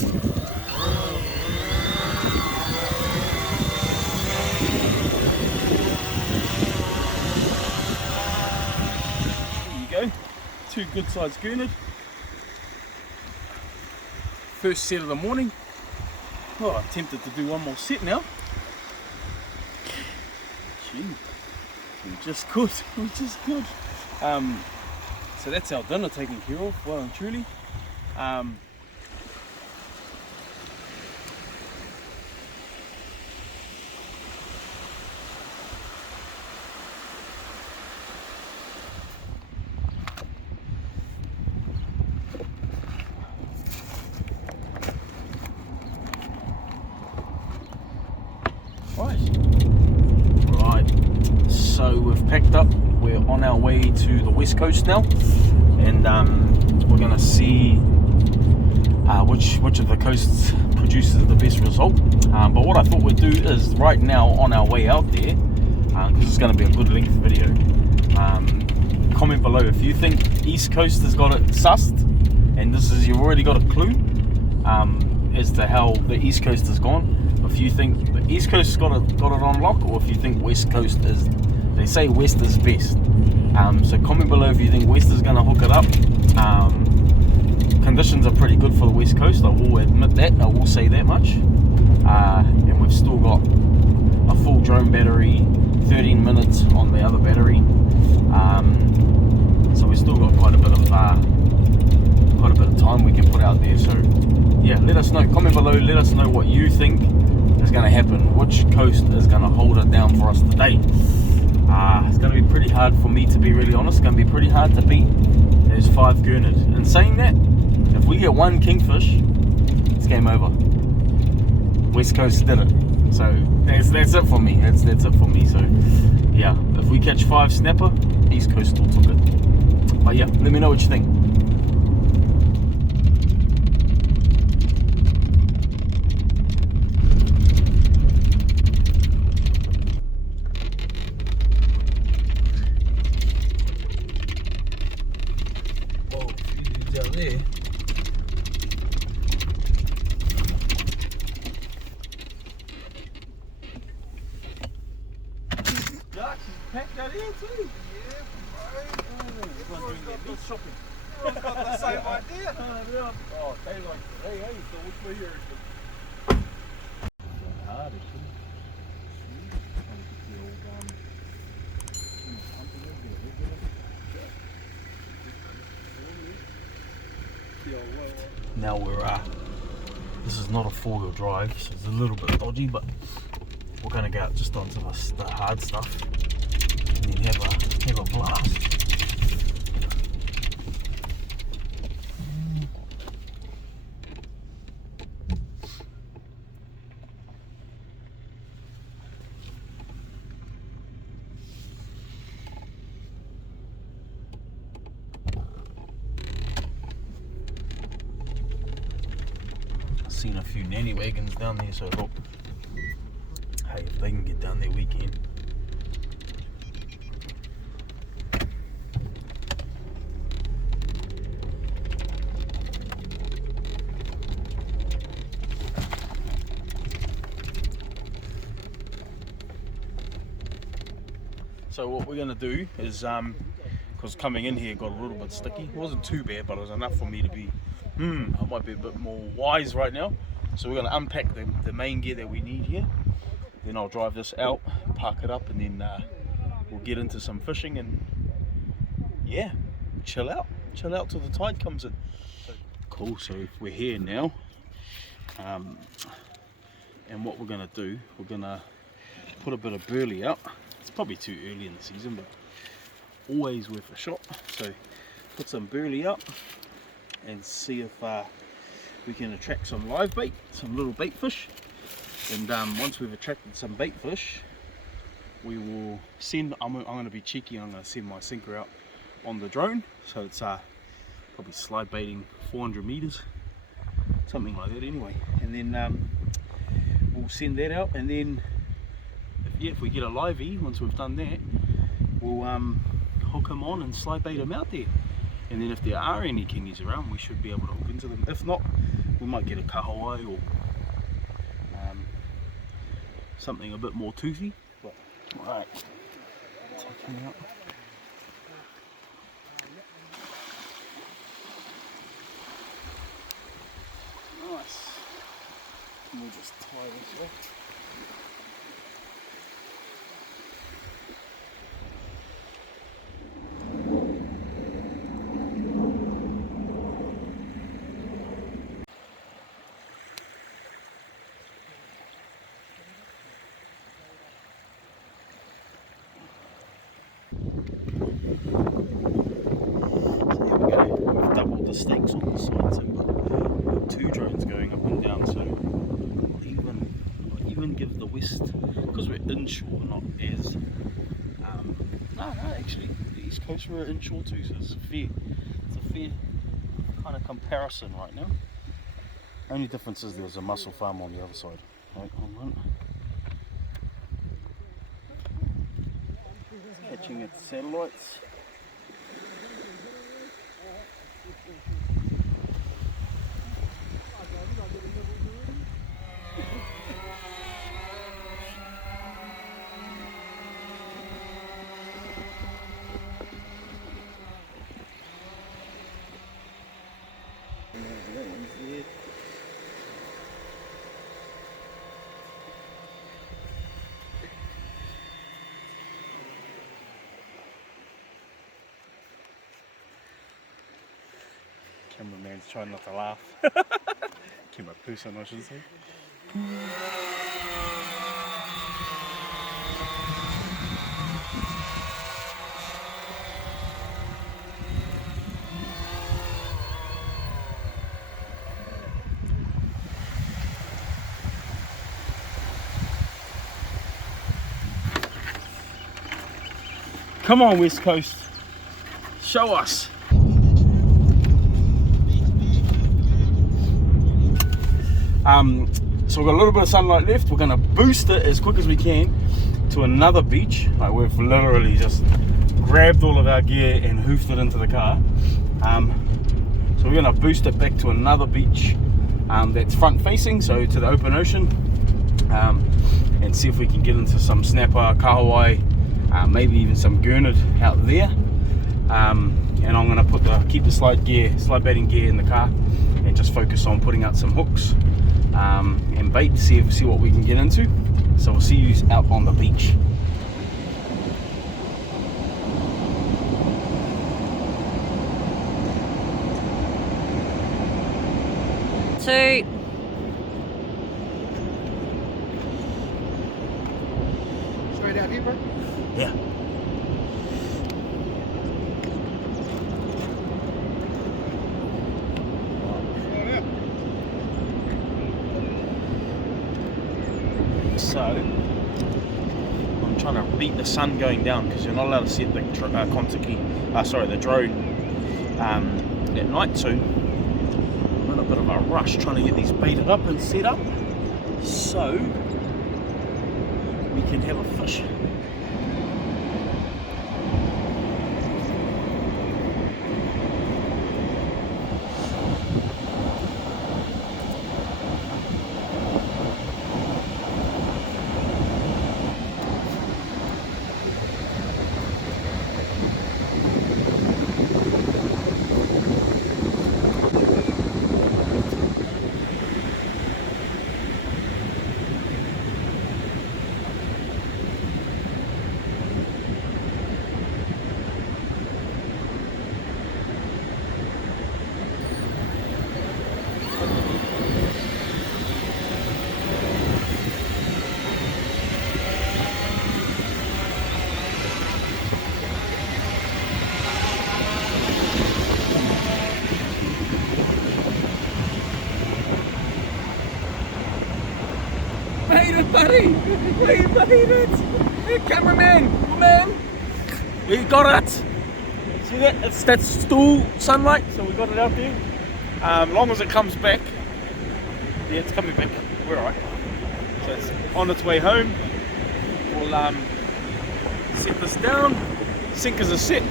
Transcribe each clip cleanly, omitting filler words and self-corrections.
There you go, 2 good sized gurnard. First set of the morning. Oh, I'm tempted to do one more set now. Gee, we just could. So that's our dinner taken care of, well and truly. Right, so we've packed up, we're on our way to the west coast now, and we're going to see which of the coasts produces the best result. But what I thought we'd do is, right now on our way out there, because it's going to be a good length video, comment below if you think East Coast has got it sussed, and this is, you've already got a clue as to how the East Coast has gone. If you think the East Coast has got it on lock, or if you think West Coast is, they say West is best. So comment below if you think West is going to hook it up. Conditions are pretty good for the West Coast, I will admit that, I will say that much. And we've still got a full drone battery, 13 minutes on the other battery. So we've still got quite a bit of time we can put out there. So yeah, let us know, comment below, let us know what you think is going to happen, which coast is going to hold it down for us today. It's going to be pretty hard for me, to be really honest. It's going to be pretty hard to beat those 5 gurnard. And saying that, if we get 1 kingfish, it's game over. West Coast did it. So that's it for me. That's it for me. So yeah, if we catch 5 snapper, East Coast still took it. But yeah, let me know what you think. Down there. Yeah, packed that in too. Yeah, right. Everyone's doing their meat shopping. Everyone's got the same idea. Oh, they like, hey, so which way you're hard, Now this is not a 4-wheel drive, so it's a little bit dodgy, but we're going to go out just onto the hard stuff and then have a blast. Seen a few nanny wagons down there, so look, hey, if they can get down there, we can. So what we're going to do is, because coming in here got a little bit sticky, it wasn't too bad, but it was enough for me to be I might be a bit more wise right now. So we're going to unpack the main gear that we need here. Then I'll drive this out, park it up, and then we'll get into some fishing and yeah, chill out till the tide comes in. So, cool, so we're here now. And what we're going to do, we're going to put a bit of burley out. It's probably too early in the season, but always worth a shot. So put some burley up and see if we can attract some live bait, some little bait fish. And once we've attracted some bait fish, we will send, I'm going to be cheeky, I'm going to send my sinker out on the drone. So it's probably slide baiting 400 meters, something like that anyway. And then we'll send that out, and then if we get a livey, once we've done that, we'll hook him on and slide bait him out there. and then if there are any kingies around, we should be able to hook into them. If not, we might get a kahawai or something a bit more toothy. But alright, take him out. Nice. And we'll just tie this off. Doubled the stakes on the side, so we've got 2 drones going up and down, so we'll even give the west, because we're inshore, not as no actually the east coast we're inshore too, so it's a fair kind of comparison right now. Only difference is there's a mussel farm on the other side. Right, on catching its satellites. Cameraman's trying not to laugh. Camera person, I should say. Come on, West Coast, show us. So we've got a little bit of sunlight left. We're going to boost it as quick as we can to another beach. Like, we've literally just grabbed all of our gear and hoofed it into the car. So we're going to boost it back to another beach that's front facing, so to the open ocean, and see if we can get into some snapper, kahawai, maybe even some gurnard out there. And I'm going to keep the slide baiting gear in the car and just focus on putting out some hooks and bait, see what we can get into. So we'll see you out on the beach. Two. Straight out here, bro? Yeah. So I'm trying to beat the sun going down because you're not allowed to set the drone at night. So I'm in a bit of a rush trying to get these baited up and set up so we can have a fish. Made it, buddy! We made it! Hey, cameraman! Man! We got it! See that? That's still sunlight, so we got it out there. As long as it comes back. Yeah, it's coming back. We're alright. So it's on its way home. We'll set this down. Sinkers are set.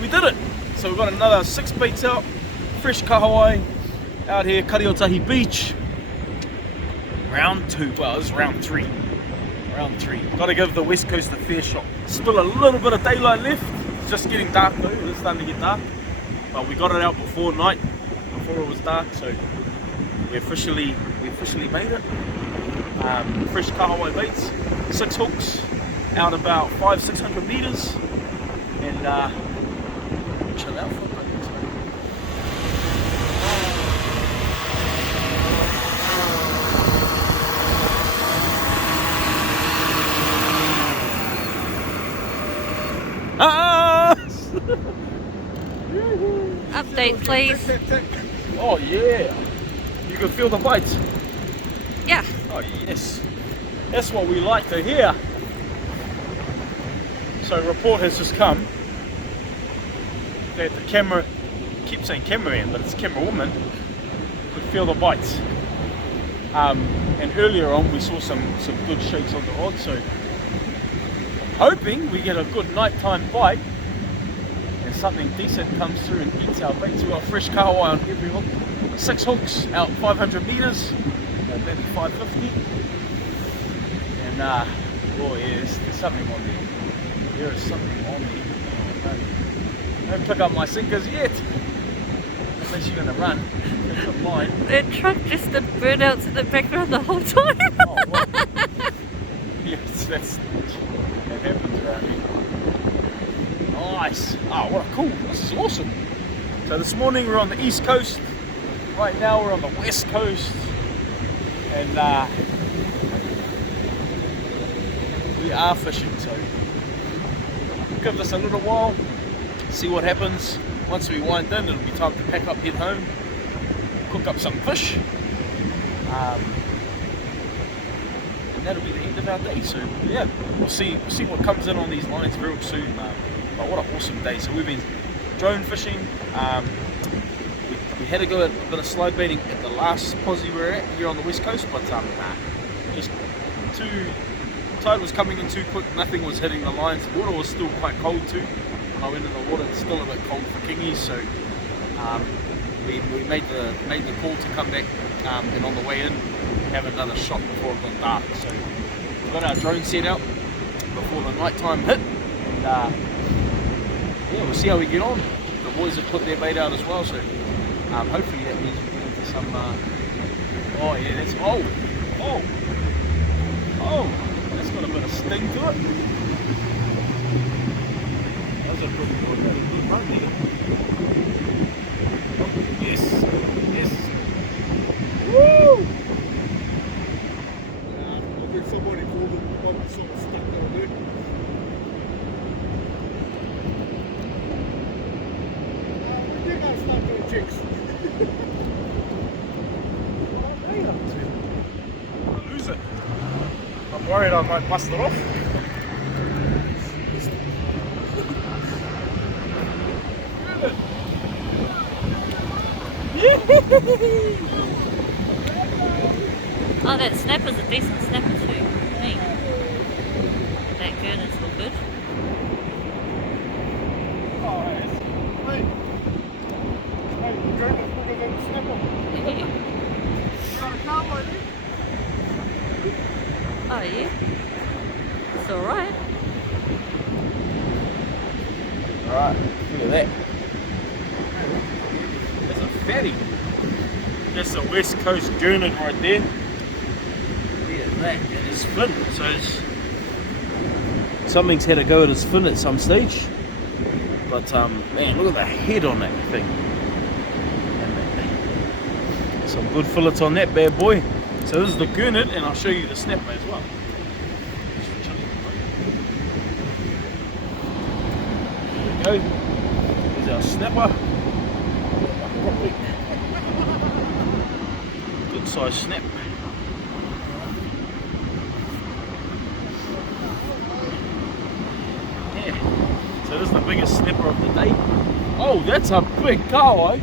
We did it! So we've got another 6 baits out, fresh kahawai out here, Karioitahi Beach. Round 2, well this is round 3. Round 3. Got to give the West Coast a fair shot. Still a little bit of daylight left. It's just getting dark though, it's starting to get dark. But we got it out before night, before it was dark, so we officially made it. Fresh kahawai baits, 6 hooks, out about 500-600 meters, and chill out for a bit. Update, please. Oh yeah, you can feel the bites. Yeah. Oh yes, that's what we like to hear. So report has just come that the camera, keep saying cameraman, but it's camera woman, could feel the bites. And earlier on we saw some good shakes on the rod, so I'm hoping we get a good nighttime bite and something decent comes through and eats our baits. We've got fresh kahawai on every hook, 6 hooks out 500 meters, or maybe 550. And oh yes, there's something on there. There is something on there. Oh, no. Don't pick up my sinkers yet. Unless you're gonna run. That's a line. That truck just the burnouts in the background the whole time. Oh, well. Yes, that happens around here. Nice. Oh, what a cool. This is awesome. So this morning we're on the east coast. Right now we're on the west coast. And we are fishing, so give this a little while, see what happens. Once we wind in, it'll be time to pack up, head home, cook up some fish, and that'll be the end of our day. So yeah, we'll see what comes in on these lines real soon. But what an awesome day. So we've been drone fishing. We had to go a bit of slide baiting at the last posse we were at here on the west coast, but just tide was coming in too quick, nothing was hitting the lines. The water was still quite cold too. When I went in the water, it's still a bit cold for kingies, so we made the call to come back and on the way in have another shot before it got dark. So we've got our drone set out before the night time hit, and yeah, we'll see how we get on. The boys have put their bait out as well, so hopefully that means we get into some oh yeah, that's oh that's got a bit of sting to it. That's a pretty good run there. Oh, yes. Woo! I think somebody called it one sort of stuck down there. We did not start doing chicks. What are they up to? I'll lose it. I'm worried I might bust it off. Oh, that snapper's a decent snapper too. Neat. That gurnet's all good. Oh, yes. Hey, the gurnet's bigger than the snapper. Yeah. You got a car like this? Oh yeah. It's alright. Alright, look at that. That's a fatty. That's a West Coast gurnet right there. Look at that. And it's fin. So something's had to go at his fin at some stage. But man, look at the head on that thing. And some good fillets on that bad boy. So this is the gurnet, and I'll show you the snapper as well. There we go. There's our snapper. Good size snap. Yeah. So this is the biggest snapper of the day. Oh, that's a big kahawai.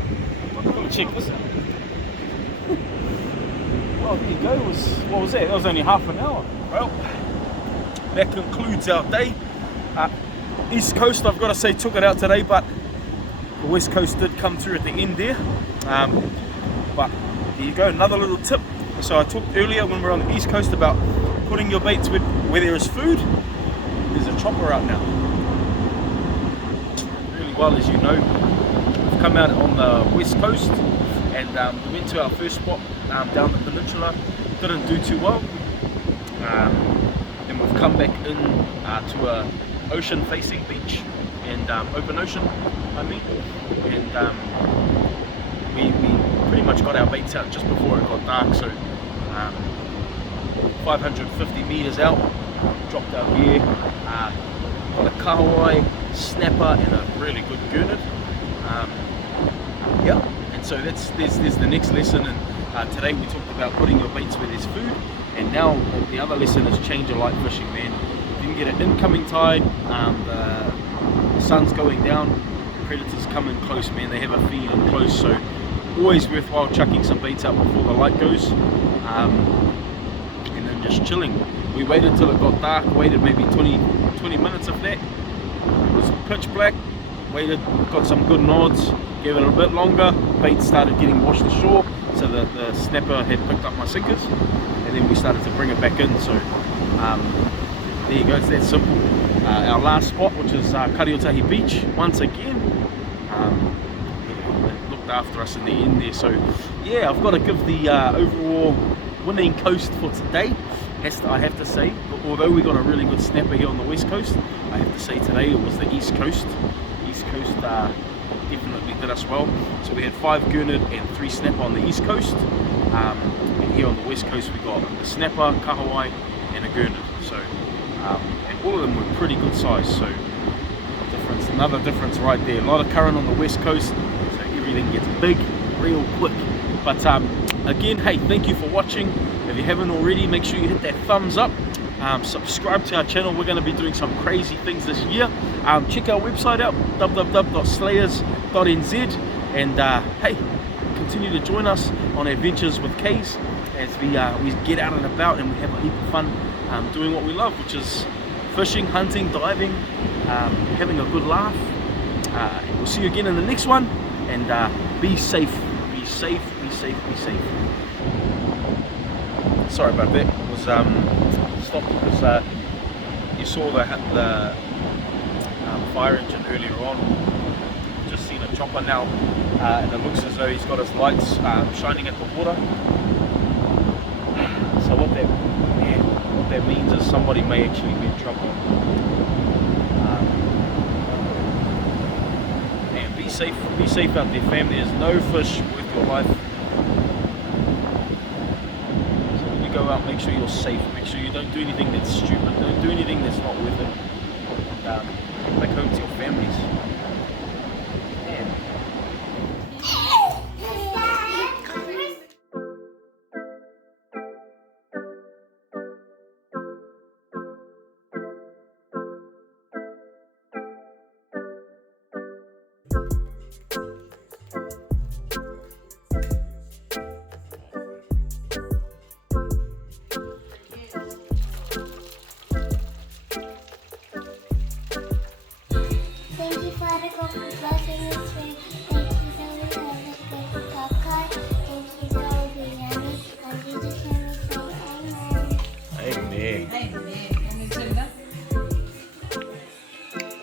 Let me check this out. Well, there you go. What was that? That was only half an hour. Well, that concludes our day. East Coast, I've got to say, took it out today, but the west coast did come through at the end there. But there you go, another little tip. So I talked earlier when we were on the east coast about putting your baits where there is food. There's a chopper out now. Really well, as you know, we've come out on the west coast and we went to our first spot down the peninsula. Didn't do too well. Then we've come back in to a ocean facing beach and open ocean, I mean, and we pretty much got our baits out just before it got dark. So 550 meters out, dropped our gear, got a kahawai, snapper and a really good gurnard. Yeah, and so there's the next lesson. And today we talked about putting your baits where there's food, and now the other lesson is change your light fishing, man. If you can get an incoming tide, the sun's going down, predators come in close, man, they have a feed in close, so always worthwhile chucking some baits out before the light goes, and then just chilling. We waited till it got dark, waited maybe 20 minutes of that. It was pitch black, waited, got some good nods, gave it a bit longer, bait started getting washed ashore, so the snapper had picked up my sinkers, and then we started to bring it back in. So there you go, it's that simple. Our last spot, which is Karioitahi beach, once again, they looked after us in the end there. So yeah, I've got to give the overall winning coast for today, I have to say. Although we got a really good snapper here on the west coast, I have to say today it was the east coast. Definitely did us well. So we had 5 gurnard and 3 snapper on the east coast, and here on the west coast we got a snapper, kahawai and a gurnard. So and all of them were pretty good size. So another difference right there. A lot of current on the west coast, so everything gets big real quick. But again, hey, thank you for watching. If you haven't already, make sure you hit that thumbs up. Subscribe to our channel. We're going to be doing some crazy things this year. Check our website out, www.slayers.nz, and hey, continue to join us on adventures with K's as we get out and about and we have a heap of fun doing what we love, which is fishing, hunting, diving, having a good laugh. We'll see you again in the next one, and be safe, be safe, be safe, be safe. Sorry about that. It was stopped because you saw the fire engine earlier on. Just seen a chopper now, and it looks as though he's got his lights shining at the water. So what that means is somebody may actually be in trouble. And be safe out there, fam. There's no fish worth your life. Go out, make sure you're safe, make sure you don't do anything that's stupid, don't do anything that's not worth it, and back home to your families.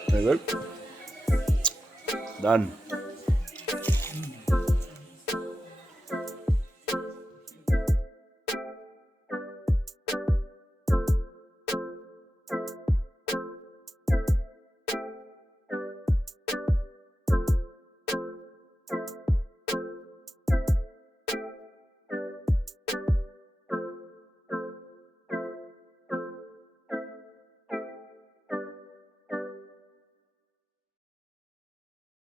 There we go. Done.